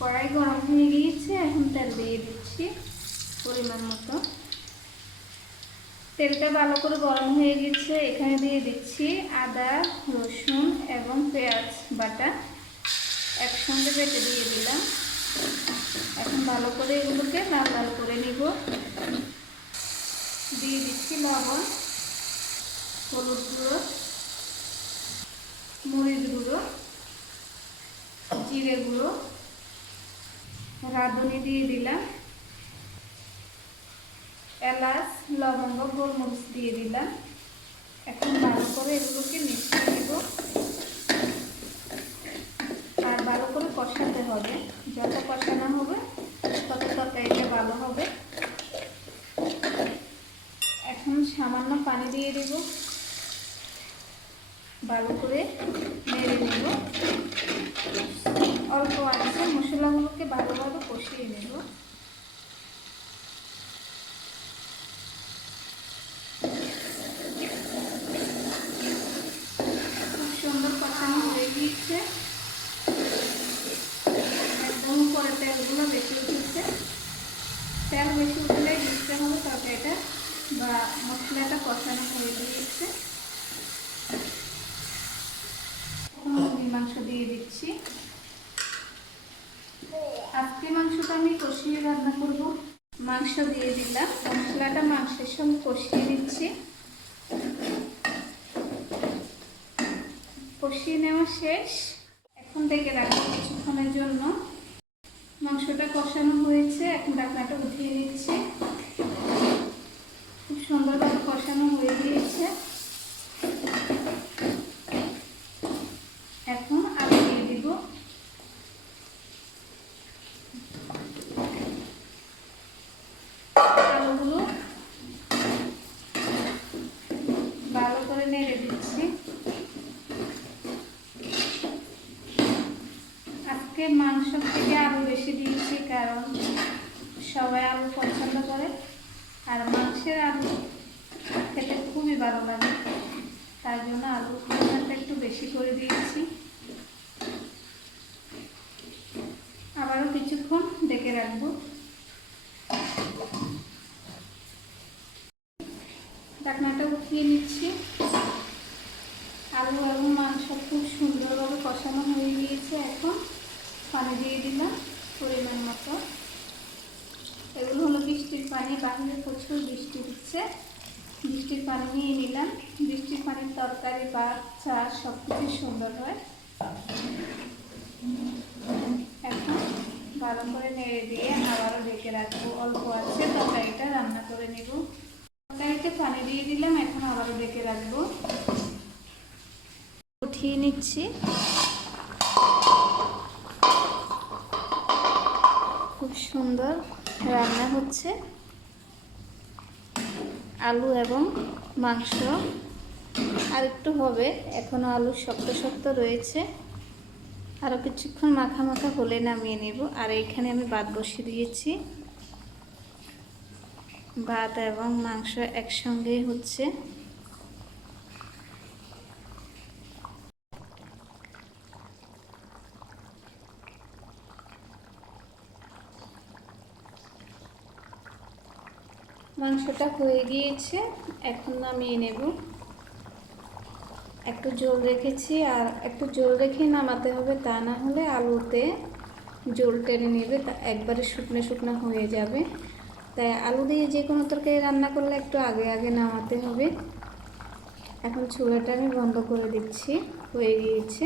কড়াই গরম হয়ে গিয়েছে, এখন তেল দিয়ে দিচ্ছি পরিমাণ মতো। তেলটা ভালো করে গরম হয়ে গেছে, এখানে দিয়ে দিচ্ছি আদা, রসুন এবং পেঁয়াজ বাটা একসঙ্গে বেটে দিয়ে দিলাম। এখন ভালো করে এগুলোকে লাল লাল করে নিব। দিয়ে দিচ্ছি লবণ, হলুদ গুঁড়ো, মরিচ গুঁড়ো, জিরে গুঁড়ো, রাঁধুনি দিয়ে দিলাম, এলাচ, লবঙ্গ, গোলমরিচ দিয়ে দিলাম। এখন ভালো করে এগুলোকে মিশিয়ে নেব আর ভালো করে কষাতে হবে। যত কষানো হবে তত তরকারিটা ভালো হবে। এখন সামান্য পানি দিয়ে দেব, ভালো করে নেড়ে নেব। অল্প আছে মশলাগুলোকে ভালোভাবে কষিয়ে নেব। খুব সুন্দর কষানো হয়ে গিয়েছে, একদম উপরে তেলগুলো বেশি উঠেছে। তেল বেশি উঠলে বুঝতে হবে তরকারিটা বা মশলাটা কষানো হয়ে গিয়েছে। মুরগির মাংস দিয়ে দিচ্ছি। আজকে মাংসটা আমি কষিয়ে রান্না করব। মাংস দিয়ে দিলাম, মশলাটা মাংসের সঙ্গে কষিয়ে দিচ্ছি। কষিয়ে নেওয়া শেষ, এখন ডেকে রাখবো কিছুক্ষণের জন্য। মাংসটা কষানো হয়েছে, এখন ঢাকনাটা উঠিয়ে নিচ্ছি। খুব সুন্দরভাবে কষানো হয়ে গিয়েছে। এখন আলু দিয়ে দিব। আলুগুলো ভালো করে নেড়ে দিচ্ছি। আজকে মাংস থেকে আলু বেশি দিয়েছি, কারণ সবাই আলু পছন্দ করে আর মাংসের আলু খেতে খুবই ভালো লাগে, তার জন্য আলুর পরিমাণটা একটু বেশি করে দিয়েছি। আবারও কিছুক্ষণ ডেকে রাখবো। ঢাকনাটা উঠিয়ে নিচ্ছি। আলু এবং মাংস খুব সুন্দরভাবে কষানো হয়ে গিয়েছে। এখন পানি দিয়ে দিলাম পরিমাণ মতো। এগুলো হলো বৃষ্টির পানি, বাইরে প্রচুর বৃষ্টি হচ্ছে। বৃষ্টির পানি নিয়ে নিলাম। বৃষ্টির পানির তরকারি, ভাত, চা সব কিছু সুন্দর হয়। এখন ভালো করে নেড়ে দিয়ে আবারও ঢেকে রাখবো। অল্প আছে তরকারিটা রান্না করে নেব। তরকারিতে পানি দিয়ে দিলাম, এখন আবারও ঢেকে রাখবো। উঠিয়ে নিচ্ছি। খুব সুন্দর রান্না হচ্ছে। আলু এবং মাংস আর একটু হবে, এখনো আলু শক্ত শক্ত রয়েছে। আরও কিছুক্ষণ মাখা মাখা হলে নামিয়ে নেব। আর এইখানে আমি ভাত বসিয়ে দিয়েছি। ভাত এবং মাংস একসঙ্গে হচ্ছে। মাংসটা হয়ে গিয়েছে, এখন নামিয়ে নেব। একটু জল রেখেছি, আর একটু জল রেখে নামাতে হবে, তা না হলে আলুতে জল টেনে নেবে, তা একবারে শুকনো শুকনো হয়ে যাবে। তাই আলু দিয়ে যে কোনো তরকারি রান্না করলে একটু আগে আগে নামাতে হবে। এখন চুলাটা আমি বন্ধ করে দিচ্ছি, হয়ে গিয়েছে।